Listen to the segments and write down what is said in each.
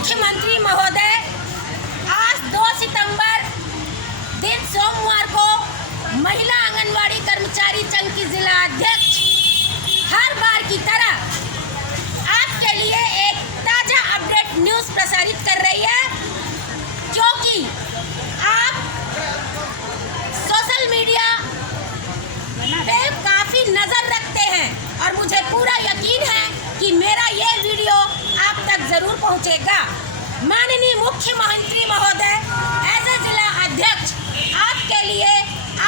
मुख्यमंत्री महोदय, आज 2 सितंबर दिन सोमवार को महिला आंगनवाड़ी कर्मचारी संघ की जिला अध्यक्ष हर बार की तरह आपके लिए एक ताज़ा अपडेट न्यूज़ प्रसारित कर रही है, क्योंकि आप सोशल मीडिया पे काफ़ी नज़र रखते हैं और मुझे पूरा यकीन है कि मेरा ये वीडियो आप तक ज़रूर पहुंचेगा। माननीय मुख्यमंत्री महोदय, एज ए जिला अध्यक्ष आपके लिए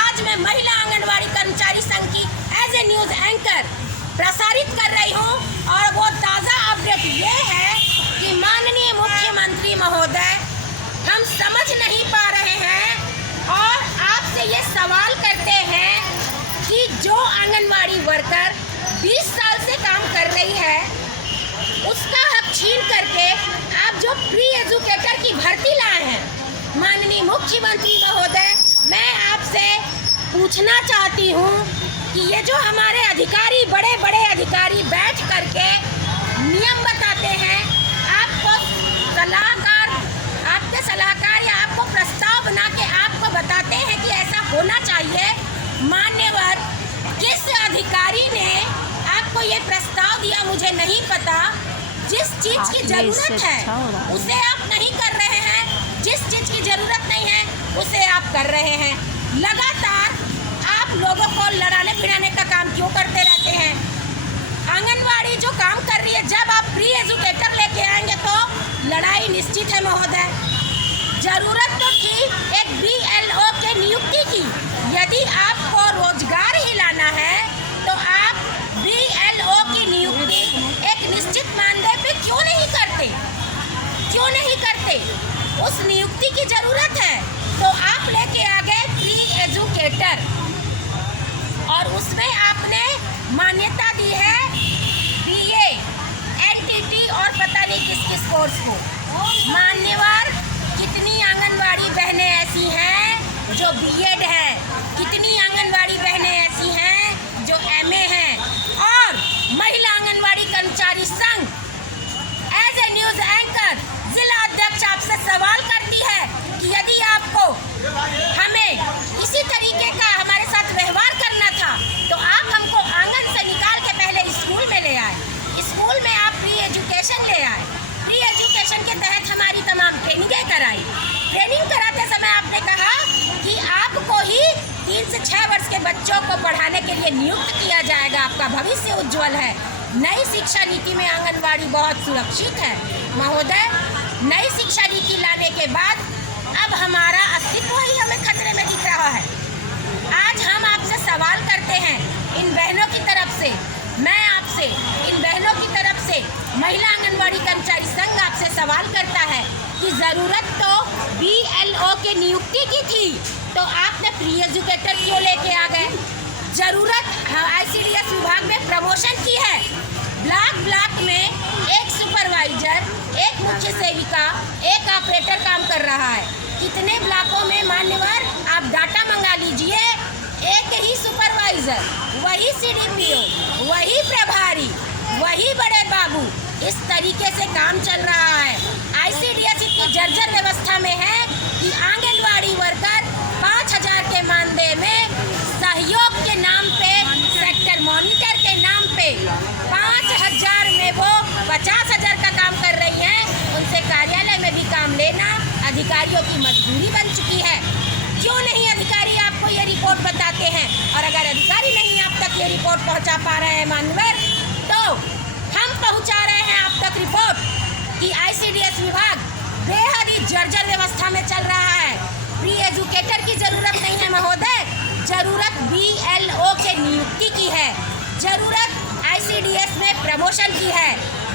आज मैं महिला आंगनवाड़ी कर्मचारी संघ की एज ए न्यूज़ एंकर प्रसारित कर रही हूँ। और वो ताज़ा अपडेट ये है कि माननीय मुख्यमंत्री महोदय, हम समझ नहीं पा रहे हैं और आपसे ये सवाल करते हैं कि जो आंगनवाड़ी वर्कर 20 साल से काम कर रही है, उसका हक छीन करके आप जो प्री एजुकेटर की भर्ती लाए हैं, माननीय मुख्यमंत्री महोदय, मैं आपसे पूछना चाहती हूँ कि ये जो हमारे अधिकारी, बड़े बड़े अधिकारी बैठ करके नियम बताते हैं, आपको आपके सलाहकार या आपको प्रस्ताव बना के आपको बताते हैं कि ऐसा होना चाहिए, मान्यवर किस अधिकारी ने आपको ये प्रस्ताव दिया मुझे नहीं पता। जिस चीज़ की ज़रूरत है उसे आप नहीं कर रहे हैं, जिस चीज़ की ज़रूरत नहीं है उसे आप कर रहे हैं। लगातार आप लोगों को लड़ाने भिड़ाने का काम क्यों करते रहते हैं? आंगनवाड़ी जो काम कर रही है, जब आप प्री एजुकेटर लेके आएंगे तो लड़ाई निश्चित है महोदय। ज़रूरत तो थी एक BLO के नियुक्ति की। यदि आपको रोजगार ही लाना है तो आप BLO की नियुक्ति एक निश्चित मानदेय पे क्यों नहीं करते? क्यों नहीं करते? उस नियुक्ति की ज़रूरत है तो आप लेके आ गए प्री एजुकेटर, और उसमें आपने मान्यता दी है BA, NTT और पता नहीं किस किस कोर्स को। मान्यवर, कितनी आंगनवाड़ी बहनें ऐसी हैं जो BEd है, कितनी आंगनवाड़ी बहनें ऐसी हैं जो MA हैं। और महिला आंगनवाड़ी कर्मचारी संघ एज ए न्यूज़ एंकर जिला अध्यक्ष आपसे सवाल करती है कि यदि आपको हमें इसी तरीके का हमारे साथ व्यवहार करना था तो आप हमको आंगन से निकाल के पहले स्कूल में ले आए, स्कूल में आप प्री एजुकेशन ले आए, प्री एजुकेशन के तहत हमारी तमाम ट्रेनिंगें कराई। ट्रेनिंग कराते समय आपने कहा कि आपको ही 3 से 6 वर्ष के बच्चों को पढ़ाने के लिए नियुक्त किया जाएगा, आपका भविष्य उज्जवल है। नई शिक्षा नीति में आंगनवाड़ी बहुत सुरक्षित है महोदय। नई शिक्षा नीति लाने के बाद अब हमारा अस्तित्व ही हमें खतरे में दिख रहा है। आज हम आपसे सवाल करते हैं, इन बहनों की तरफ से, मैं आपसे, इन बहनों की तरफ से महिला आंगनवाड़ी कर्मचारी संघ आपसे सवाल करता है कि ज़रूरत तो BLO के नियुक्ति की थी तो आपने प्री एजुकेटर क्यों लेके आ गए? ज़रूरत ICDS विभाग में प्रमोशन की है, ब्लॉक में एक सुपरवाइजर, एक मुख्य सेविका, एक ऑपरेटर काम कर रहा है। कितने ब्लॉकों में मान्यवर आप डाटा मंगा लीजिए, एक ही सुपरवाइजर, वही CDPO, वही प्रभारी, वही बड़े बाबू, इस तरीके से काम चल रहा है। ICDS इतनी जर्जर व्यवस्था में है कि आंगनवाड़ी वर्कर 5,000 के मानदेय में सहयोग के नाम पे, सेक्टर मॉनिटर के नाम पे 5,000 में वो 50,000 का काम कर रही हैं। उनसे कार्यालय में भी काम लेना अधिकारियों की मजबूरी बन चुकी है। क्यों नहीं अधिकारी आपको ये रिपोर्ट बताते हैं? और अगर अधिकारी नहीं आप तक ये रिपोर्ट पहुंचा पा रहे हैं मान्यवर, तो हम पहुंचा रहे हैं आप तक रिपोर्ट कि ICDS विभाग बेहद ही जर्जर व्यवस्था में चल रहा है। प्री एजुकेटर की ज़रूरत नहीं है महोदय, ज़रूरत BLO के नियुक्ति की है, ज़रूरत ICDS में प्रमोशन की है,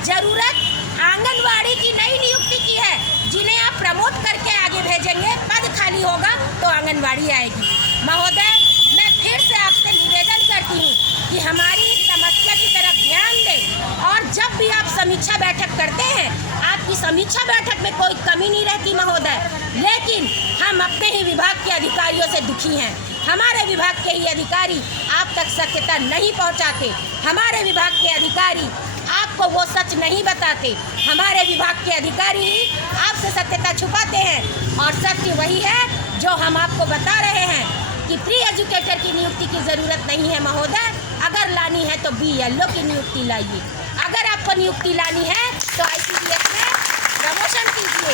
ज़रूरत आंगनवाड़ी की नई नियुक्ति की है। जिन्हें आप प्रमोट करके आगे भेजेंगे, पद खाली होगा तो आंगनवाड़ी आएगी। महोदय, मैं फिर से आपसे निवेदन करती हूँ कि हमारी इस समस्या की तरफ ध्यान दें, और जब भी आप समीक्षा बैठक करते हैं, आपकी समीक्षा बैठक में कोई कमी नहीं रहती महोदय, लेकिन हम अपने ही विभाग के अधिकारियों से दुखी हैं। हमारे विभाग के ही अधिकारी आप तक सत्यता नहीं पहुंचाते। हमारे विभाग के अधिकारी आपको वो सच नहीं बताते। हमारे विभाग के अधिकारी ही आपसे सत्यता छुपाते हैं और सत्य वही है जो हम आपको बता रहे हैं कि प्री एजुकेटर की नियुक्ति की ज़रूरत नहीं है महोदय। अगर लानी है तो BLO की नियुक्ति लाइए। अगर आपको नियुक्ति लानी है तो ICDS में प्रमोशन कीजिए।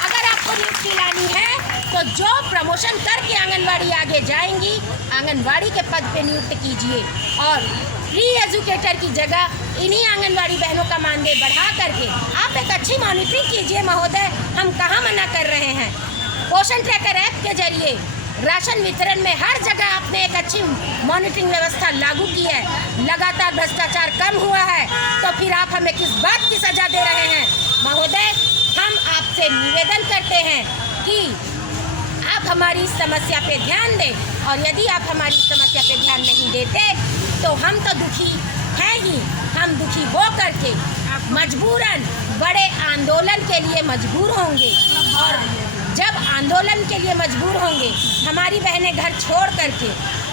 अगर आपको नियुक्ति लानी है तो जो प्रमोशन करके आंगनवाड़ी आगे जाएंगी, आंगनवाड़ी के पद पे नियुक्त कीजिए और प्री एजुकेटर की जगह इन्हीं आंगनवाड़ी बहनों का मानदेय बढ़ा करके आप एक अच्छी मॉनिटरिंग कीजिए महोदय। हम कहाँ मना कर रहे हैं। पोषण ट्रैकर ऐप के जरिए राशन वितरण में हर जगह आपने एक अच्छी मॉनिटरिंग व्यवस्था लागू की है। लगातार भ्रष्टाचार कम हुआ है, तो फिर आप हमें किस बात की सजा दे रहे हैं महोदय। हम आपसे निवेदन करते हैं कि आप हमारी इस समस्या पे ध्यान दें और यदि आप हमारी इस समस्या पे ध्यान नहीं देते तो हम तो दुखी हैं ही। हम दुखी हो करके मजबूरन बड़े आंदोलन के लिए मजबूर होंगे और जब आंदोलन के लिए मजबूर होंगे, हमारी बहनें घर छोड़ करके,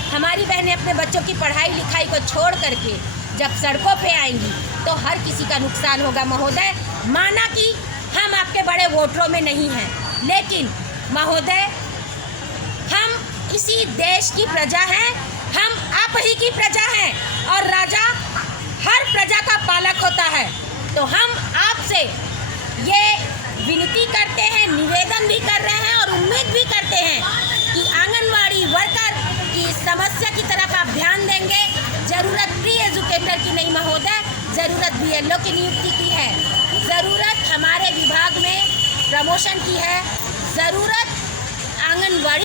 हमारी बहनें अपने बच्चों की पढ़ाई लिखाई को छोड़ करके जब सड़कों पे आएंगी तो हर किसी का नुकसान होगा महोदय। माना कि हम आपके बड़े वोटरों में नहीं हैं, लेकिन महोदय हम इसी देश की प्रजा हैं, हम आप ही की प्रजा हैं और राजा हर प्रजा का पालक होता है। तो हम आपसे ये विनती करते हैं, निवेदन भी कर रहे हैं और उम्मीद भी करते हैं कि आंगनवाड़ी वर्कर की समस्या की तरफ आप ध्यान देंगे। ज़रूरत प्री एजुकेटर की नहीं महोदय, ज़रूरत BLO की नियुक्ति की है, ज़रूरत हमारे विभाग में प्रमोशन की है, ज़रूरत आंगनवाड़ी